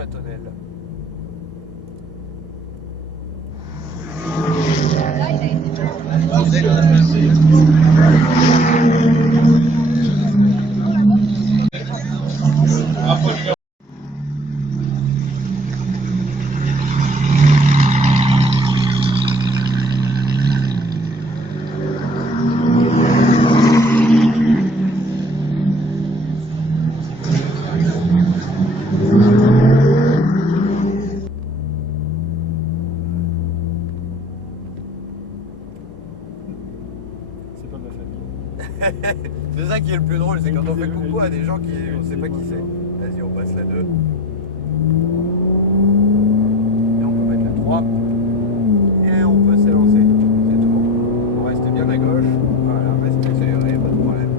la tonnelle. C'est pas ma famille. C'est ça qui est le plus drôle, c'est quand on fait coucou à des gens qui on sait pas qui c'est. Vas-y, on passe la 2. Et on peut mettre la 3. Et on peut s'élancer. C'est tout. On reste bien à gauche. Voilà, reste accéléré, pas de problème.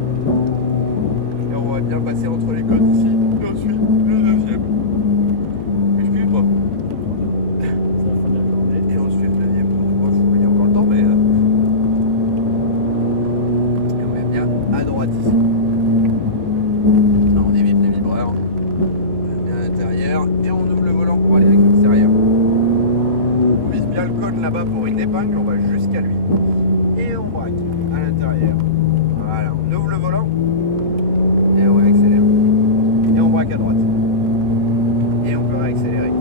Et on va bien passer entre les côtes ici. Et on suit le deuxième. Excuse-moi. C'est la fin de la journée. Et on suit le deuxième. Moi, il y a encore le temps, mais. Et on met bien à droite ici. Alors, on évite les vibreurs. On met bien à l'intérieur. Et on ouvre le volant pour aller à l'extérieur. On vise bien le cône là-bas pour une épingle. On va jusqu'à lui. Et on braque à l'intérieur. Voilà, on ouvre le volant. Et on réaccélère. Et on braque à droite. Et on peut réaccélérer.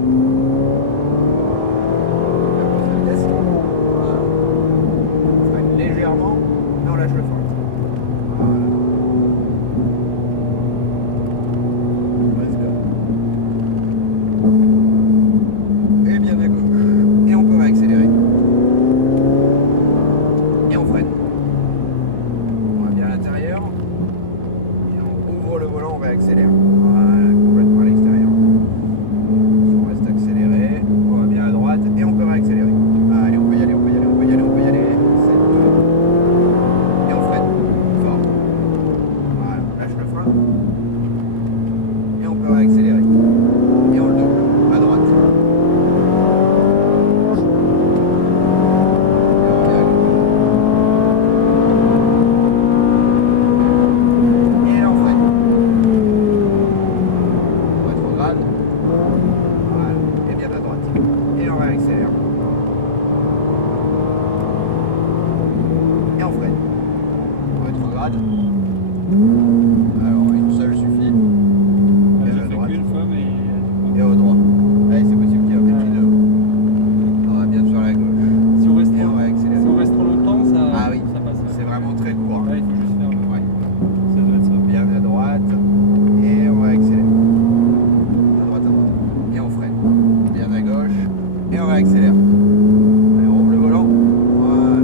On freine légèrement, mais on lâche le frein. Voilà. Let's go. Et bien à gauche. Et on peut réaccélérer. Et on freine. On va bien à l'intérieur. Et on ouvre le volant, on réaccélère. Voilà, complètement à l'extérieur. On reste accéléré. On va bien à droite et on peut réaccélérer. Allez, on peut y aller, on peut y aller, on peut y aller, on peut y aller. C'est tout. Et on freine. Fort. Voilà, on lâche le frein. Et on peut réaccélérer. Et on le double. À droite. Et on vient à gauche. Et là on freine. Rétrograde. Voilà. Et bien à droite. Et on réaccélère. Et on freine. Rétrograde. Alors une seule suffit. Et J'ai à fait droite. qu'une fois, mais. Et au droit. Allez, c'est possible qu'il y en ait les deux. On va bien sur la gauche. Si on reste Et on trop, réaccélère. si on reste trop longtemps, ça, Ah oui, ça passe. c'est vraiment très court. Ouais, il faut juste faire. Ouais. Ça doit être ça. Bien à droite. Et on réaccélère. À droite, à droite. Et on freine. Bien à gauche. Et on réaccélère. Allez, on ouvre le volant. Voilà.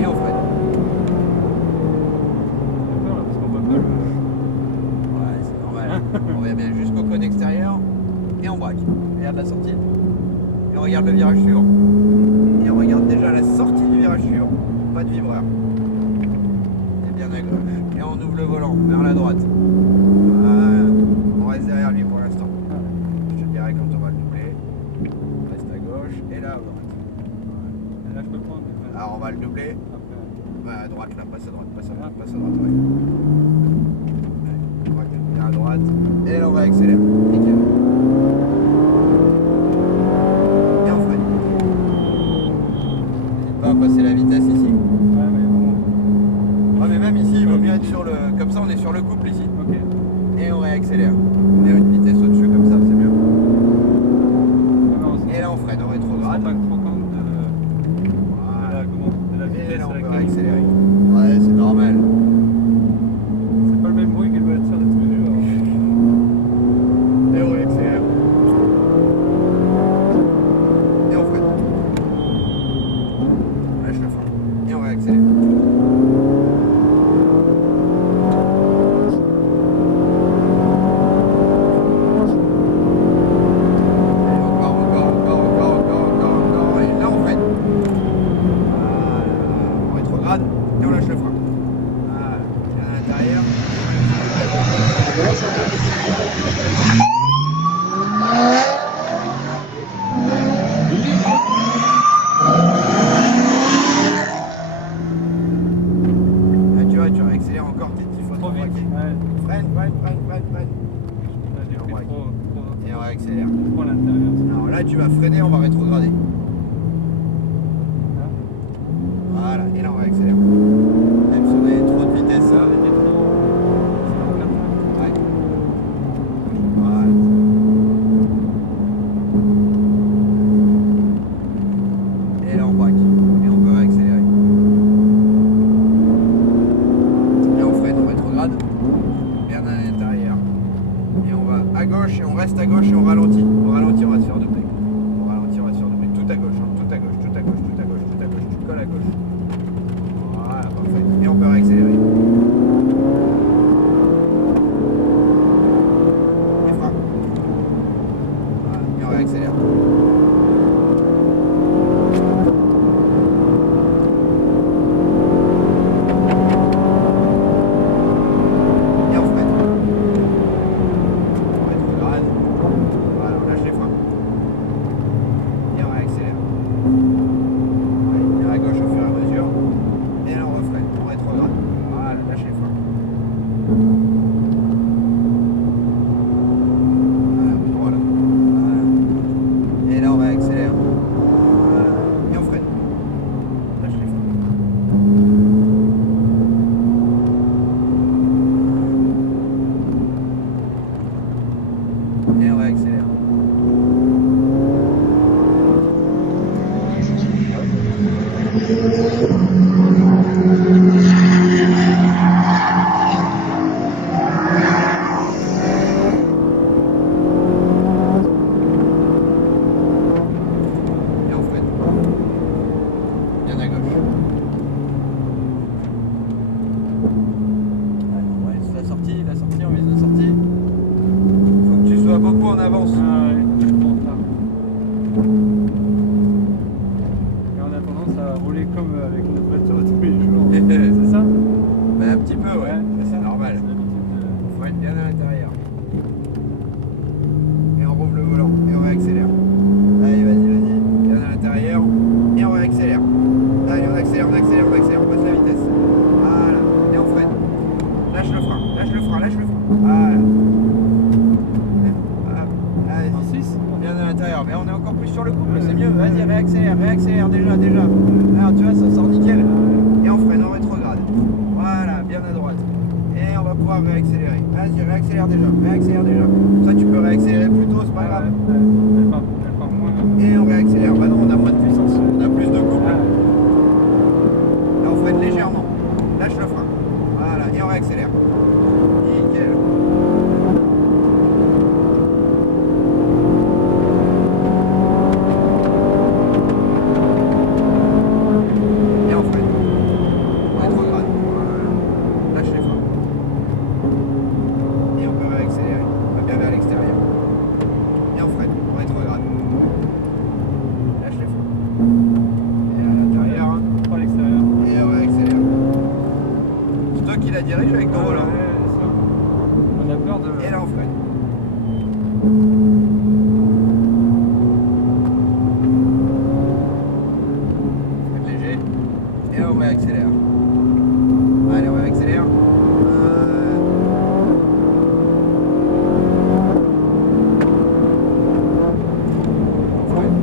Et on freine. J'ai peur là, parce qu'on voit pas le. Ouais, c'est normal. On va bien jusqu'au cône extérieur. Et on braque. Regarde la sortie. Et on regarde le virage suivant. Et on regarde déjà la sortie du virage suivant. Pas de vibreur. Et bien à gauche. Et on ouvre le volant vers la droite. Voilà. On reste derrière lui pour l'instant. Je te dirai quand on va le doubler. On reste à gauche. Et là à droite. Là, je peux prendre. Mais Alors on va le doubler. après. Ouais, à droite là, passe à droite, passe à droite, passe à droite, ouais. Ouais, on va bien à droite. Et là on va accélérer. Nickel. Et on freine. N'hésite pas à passer la vitesse ici. Ouais, mais bon. Ouais, mais même ici, il vaut mieux être sur le. Comme ça, on est sur le couple ici. Ok. Et on réaccélère. On est à une vitesse au-dessus, comme ça, c'est mieux. Non, Et là, on freine, on on se rend rétrograde. pas trop compte de Voilà. la Et vitesse là, à on peut laquelle. réaccélérer. Ouais, c'est normal. C'est pas le même bruit qu'une voiture de tous les jours. Et Là, tu vas freiner, on va rétrograder. Voilà, et là, on va accélérer. Même si on avait trop de vitesse, ça. Ouais. Voilà. Et là, on braque. Et on peut accélérer. Et on freine, on rétrograde. Bien à l'intérieur. Et on va à gauche, et on reste à gauche, et on ralentit. On ralentit, on va se faire doubler. On ralentit, on va se faire doubler. Tout à gauche, hein. Tout à gauche, tout à gauche, tout à gauche, tout à gauche. Tu te colles à gauche. Voilà, parfait. Et on peut réaccélérer. Les freins. Voilà, et on réaccélère. Et on freine. On rétrograde. Voilà, on lâche les freins. Et on réaccélère. Ouais, et à gauche au fur et à mesure. Et là on refreine, on rétrograde. Voilà, lâche les freins. Voilà, droit là. Voilà. Et là on réaccélère. Voilà. Et on freine. Lâche les freins. Et on réaccélère. Et on freine. Bien à gauche. Ouais, la sortie, on vise la sortie. Faut que tu sois beaucoup en avance. Ah ouais, c'est bon ça. Et on a tendance à rouler comme avec notre voiture de tous les jours. C'est ça? Mais un petit peu, ouais. Ouais. C'est normal. C'est l'habitude On freine bien à l'intérieur. Et on rouvre le volant. Et on réaccélère. Allez, vas-y, vas-y. Bien à l'intérieur. Et on réaccélère. Allez, on accélère, on accélère, on accélère. On passe la vitesse. Voilà. Et on freine. Lâche le frein. Lâche le frein. Lâche le frein. Voilà. Voilà. Allez. En 6? Bien à l'intérieur. Mais on est encore plus sur le couple. C'est mieux. Vas-y, réaccélère. Réaccélère déjà. Alors, tu vois, ça sort nickel. Et on freine. On rétrograde. Voilà. Bien à droite. Et on va pouvoir réaccélérer. Vas-y, réaccélère déjà. Réaccélère déjà. Ça, tu peux réaccélérer plus tôt, c'est pas grave. Elle part moins. Et on réaccélère. Bah non, on a moins de puissance. On a plus de couple. Là, on freine légèrement. Lâche le frein. Voilà. Et on réaccélère. Nickel. Et on freine. Rétrograde. Voilà. Lâche les freins. Et on peut réaccélérer. On va bien vers l'extérieur. Et on freine. On rétrograde. Lâche les freins. Et à l'intérieur. Pas à l'extérieur. Et on réaccélère. C'est toi qui la dirige avec ton volant. Ouais, ça. On a peur de. Et là on freine. Freine léger. Et on réaccélère. Allez, on réaccélère. On freine.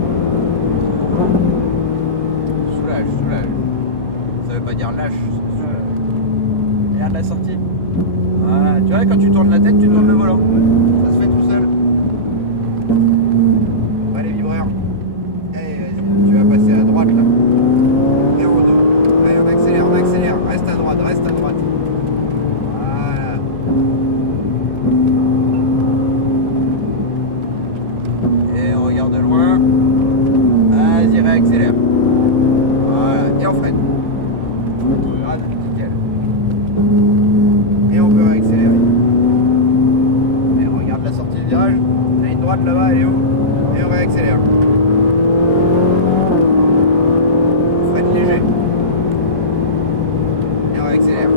Soulage, soulage. Ça veut pas dire lâche. Regarde la sortie. Voilà, tu vois, quand tu tournes la tête, tu tournes le volant. Ça se fait tout seul. Pas les vibreurs. Allez, vas-y, tu vas passer à droite là. Et on redonne. Allez, on accélère, on accélère. Reste à droite, reste à droite. Voilà. Et on regarde de loin. Vas-y, réaccélère. Voilà, et on freine. Rétrograde, nickel. Et on peut réaccélérer. Et on regarde la sortie du virage. On a une droite là-bas, elle est où? Et on réaccélère. On freine léger. Et on réaccélère.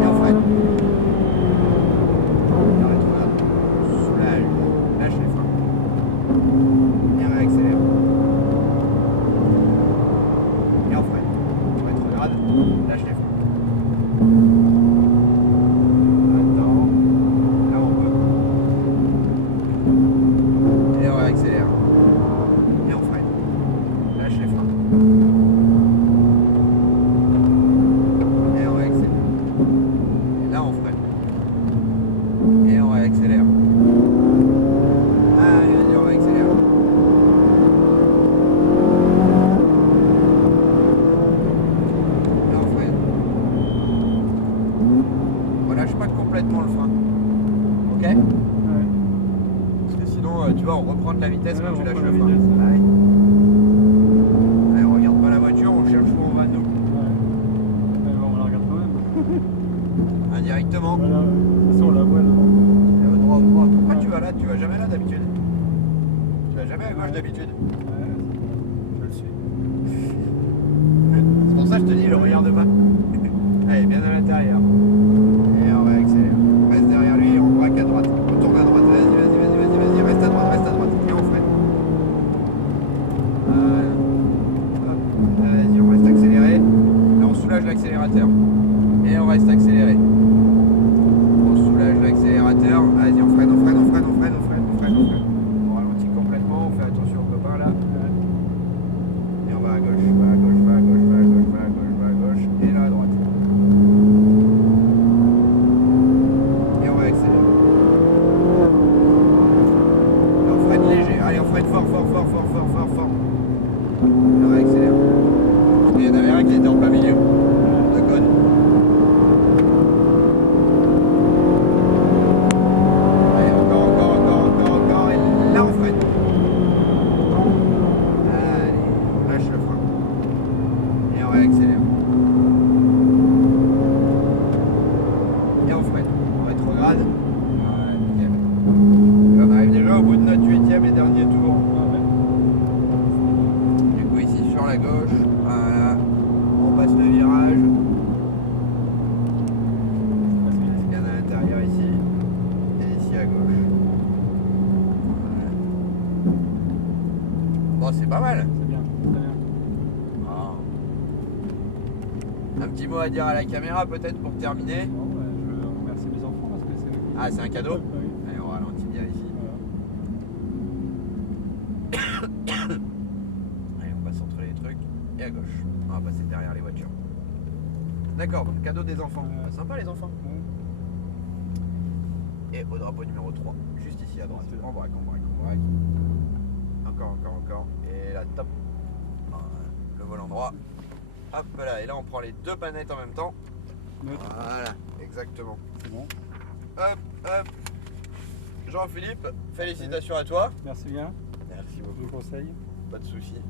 Et on freine. Et on rétrograde. Soulage. Lâche les freins. Et on réaccélère. Et on freine. On rétrograde. Lâche les freins. complètement le frein. Ok? Ouais. Parce que sinon, tu vois, on reprend de la vitesse Ouais, quand on tu lâches reprend le la frein. vitesse, ouais. Ouais. Allez, on regarde pas la voiture, on cherche où on va nous. Ouais. Mais bon, on la regarde quand même. Indirectement. Voilà, de toute façon, on la voit devant. Et au droit, au droit. Pourquoi Ouais. tu vas là? Tu vas jamais là d'habitude. Tu vas jamais à gauche Ouais. d'habitude. Ouais, je le suis. C'est pour ça que je te dis, le regarde pas. Allez, bien à l'intérieur. Et on va accélérer. On reste derrière lui, on braque à droite. On tourne à droite. Vas-y, vas-y, vas-y, vas-y, vas-y. Reste à droite, reste à droite. Et on freine. Voilà. Hop. Vas-y, on reste accéléré. Là, on soulage l'accélérateur. Et on reste accéléré. On soulage l'accélérateur. Vas-y, on freine, on freine, on freine, on freine, on freine, on freine, on freine. On ralentit complètement, on fait attention aux copains là. Et on va à gauche, va à gauche, va à gauche, va à gauche, va à gauche, va à gauche. Et là à droite. Et on va accélérer. Et on freine léger. Allez, on freine fort, fort, fort, fort, fort, fort, fort. Et on va accélérer. Et il y en avait un qui était en plein milieu. De conne. Allez, encore, encore, encore, encore, encore. Et là on freine. Allez, on lâche le frein. Et on va accélérer. Et on freine. On rétrograde. Voilà, nickel. Et on arrive déjà au bout de notre 8e et dernier tour. Du coup ici sur la gauche, voilà, on passe le virage. Il y en a à l'intérieur ici. Et ici à gauche. Voilà. Bon, c'est pas mal. C'est bien, très bien. Ah. Un petit mot à dire à la caméra peut-être pour terminer. Bon, je remercie mes enfants parce que c'est eux qui... Ah, c'est un cadeau? Oui. Allez, on ralentit bien ici. Voilà. Allez, on passe entre les trucs. Et à gauche. On va passer derrière les voitures. D'accord, donc cadeau des enfants. Ouais. Sympa les enfants. Ouais. Et au drapeau numéro 3, juste ici à droite. On braque, on braque, on braque. Encore, encore, encore. Et là, top. Voilà, le volant droit. Hop là, et là on prend les deux manettes en même temps. Neutre. Voilà, exactement. C'est bon. Hop, hop. Jean-Philippe, félicitations à toi. Merci bien. Merci Je beaucoup. vous conseille. Pas de soucis.